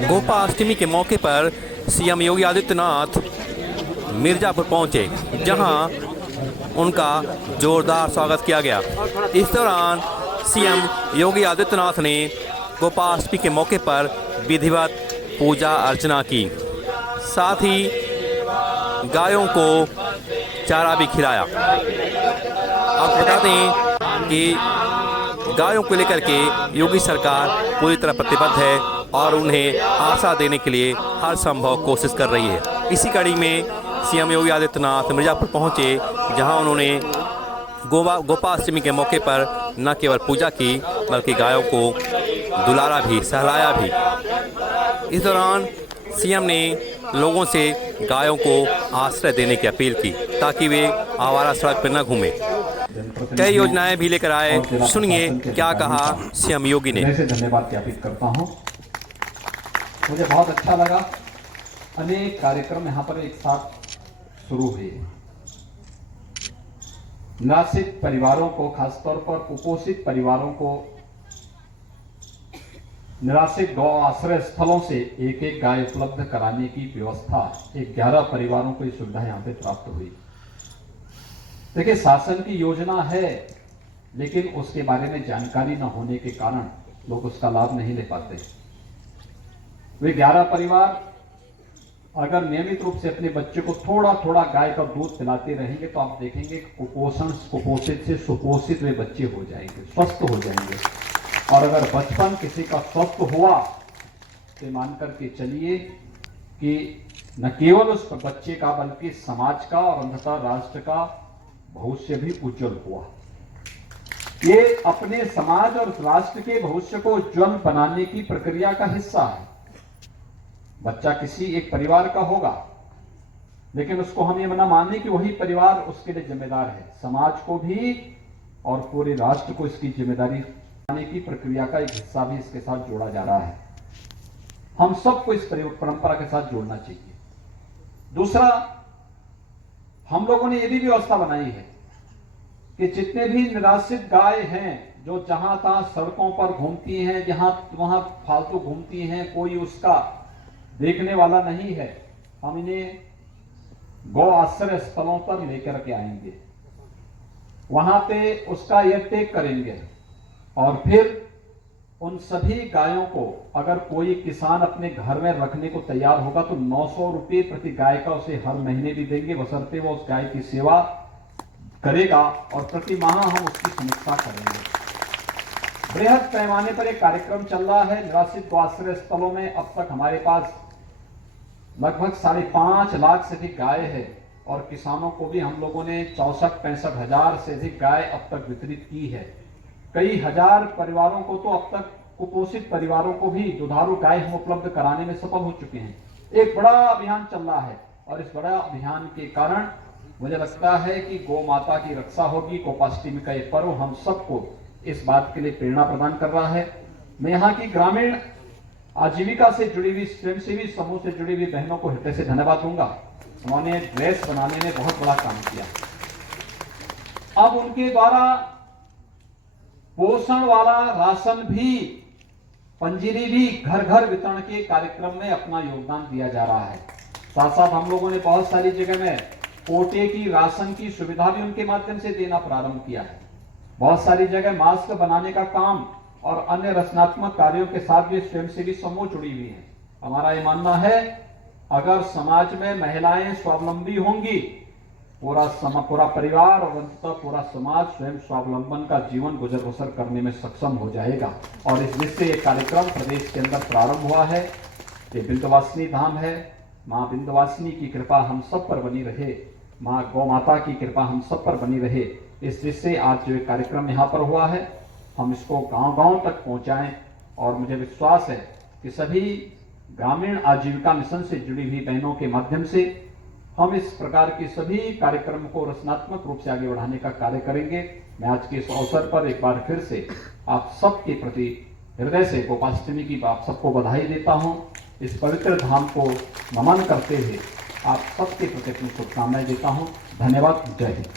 गोपाष्टमी के मौके पर सीएम योगी आदित्यनाथ मिर्ज़ापुर पहुंचे, जहां उनका जोरदार स्वागत किया गया। इस दौरान सीएम योगी आदित्यनाथ ने गोपाष्टमी के मौके पर विधिवत पूजा अर्चना की, साथ ही गायों को चारा भी खिलाया। आप बता दें कि गायों को लेकर के योगी सरकार पूरी तरह प्रतिबद्ध है और उन्हें आशा देने के लिए हर संभव कोशिश कर रही है। इसी कड़ी में सीएम योगी आदित्यनाथ मिर्ज़ापुर पहुंचे, जहां उन्होंने गोपाष्टमी के मौके पर न केवल पूजा की बल्कि गायों को दुलारा भी, सहलाया भी। इस दौरान सीएम ने लोगों से गायों को आश्रय देने की अपील की ताकि वे आवारा सड़क पर न घूमें। कई योजनाएं भी लेकर आए, सुनिए क्या कहा सीएम योगी ने। धन्यवाद ज्ञापित करता हूं। मुझे बहुत अच्छा लगा, अनेक कार्यक्रम यहाँ पर एक साथ शुरू हुए। निराश्रित परिवारों को, खासतौर पर कुपोषित परिवारों को निराश्रित गौ आश्रय स्थलों से एक एक गाय उपलब्ध कराने की व्यवस्था 11 परिवारों को ये सुविधा यहाँ पे प्राप्त हुई। देखिए, शासन की योजना है, लेकिन उसके बारे में जानकारी न होने के कारण लोग उसका लाभ नहीं ले पाते। वे 11 परिवार अगर नियमित रूप से अपने बच्चे को थोड़ा थोड़ा गाय का दूध पिलाते रहेंगे तो आप देखेंगे कुपोषित से सुपोषित वे बच्चे हो जाएंगे, स्वस्थ हो जाएंगे। और अगर बचपन किसी का स्वस्थ हुआ तो मान करके चलिए कि न केवल उस बच्चे का बल्कि समाज का और अंततः राष्ट्र का भविष्य भी उज्जवल हुआ। ये अपने समाज और राष्ट्र के भविष्य को उज्जवल बनाने की प्रक्रिया का हिस्सा है। बच्चा किसी एक परिवार का होगा, लेकिन उसको हम ये ना माने कि वही परिवार उसके लिए जिम्मेदार है। समाज को भी और पूरे राष्ट्र को इसकी जिम्मेदारी बनाने की प्रक्रिया का एक हिस्सा भी इसके साथ जोड़ा जा रहा है। हम सबको इस परंपरा के साथ जोड़ना चाहिए। दूसरा, हम लोगों ने यह भी व्यवस्था बनाई है कि जितने भी निराश्रित गाय हैं जो जहां तहां सड़कों पर घूमती हैं, जहां वहां फालतू घूमती हैं, कोई उसका देखने वाला नहीं है, हम इन्हें गौ आश्रय स्थलों पर लेकर के आएंगे, वहां पे उसका एयर टेक करेंगे और फिर उन सभी गायों को अगर कोई किसान अपने घर में रखने को तैयार होगा तो 900 रुपये प्रति गाय का उसे हर महीने भी देंगे, बशर्ते वो उस गाय की सेवा करेगा और प्रति माह हम उसकी समीक्षा करेंगे। बृहद पैमाने पर एक कार्यक्रम चल रहा है निराश्रित गौआश्रय स्थलों में। अब तक हमारे पास लगभग 5.5 लाख से अधिक गाय है और किसानों को भी हम लोगों ने 64-65 हजार से अधिक गाय अब तक वितरित की है। कई हजार परिवारों को तो अब तक कुपोषित परिवारों को भी दुधारू गाय हम उपलब्ध कराने में सफल हो चुके हैं। एक बड़ा अभियान चल रहा है और इस बड़ा अभियान के कारण मुझे लगता है कि गौ माता की रक्षा होगी। गोपाष्टमी का ये पर्व हम सबको इस बात के लिए प्रेरणा प्रदान कर रहा है। मैं यहाँ की ग्रामीण आजीविका से जुड़ी हुई स्वयंसेवी समूह से जुड़ी हुई बहनों को हृदय से धन्यवाद दूंगा। उन्होंने ड्रेस बनाने में बहुत बड़ा काम किया। अब उनके द्वारा पोषण वाला राशन भी, पंजीरी भी घर घर वितरण के कार्यक्रम में अपना योगदान दिया जा रहा है। साथ साथ हम लोगों ने बहुत सारी जगह में कोटे की राशन की सुविधा भी उनके माध्यम से देना प्रारंभ किया है। बहुत सारी जगह मास्क बनाने का काम और अन्य रचनात्मक कार्यों के साथ भी स्वयंसेवी समूह जुड़ी हुई है। हमारा ये मानना है, अगर समाज में महिलाएं स्वावलंबी होंगी, पूरा परिवार और अंततः पूरा समाज स्वयं स्वावलंबन का जीवन गुजर बसर करने में सक्षम हो जाएगा। और इस दृष्टि से एक कार्यक्रम प्रदेश के अंदर प्रारंभ हुआ है। ये विंध्यवासिनी धाम है। माँ विंध्यवासिनी की कृपा हम सब पर बनी रहे, माँ गौ माता की कृपा हम सब पर बनी रहे। इस दृष्टि से आज जो कार्यक्रम यहाँ पर हुआ है, हम इसको गांव-गांव तक पहुंचाएं और मुझे विश्वास है कि सभी ग्रामीण आजीविका मिशन से जुड़ी हुई बहनों के माध्यम से हम इस प्रकार के सभी कार्यक्रम को रचनात्मक रूप से आगे बढ़ाने का कार्य करेंगे। मैं आज के इस अवसर पर एक बार फिर से आप सबके प्रति हृदय से गोपाष्टमी की आप सबको बधाई देता हूं। इस पवित्र धाम को नमन करते हुए आप सबके प्रति अपनी शुभकामनाएं देता हूं। धन्यवाद। जय हिंद।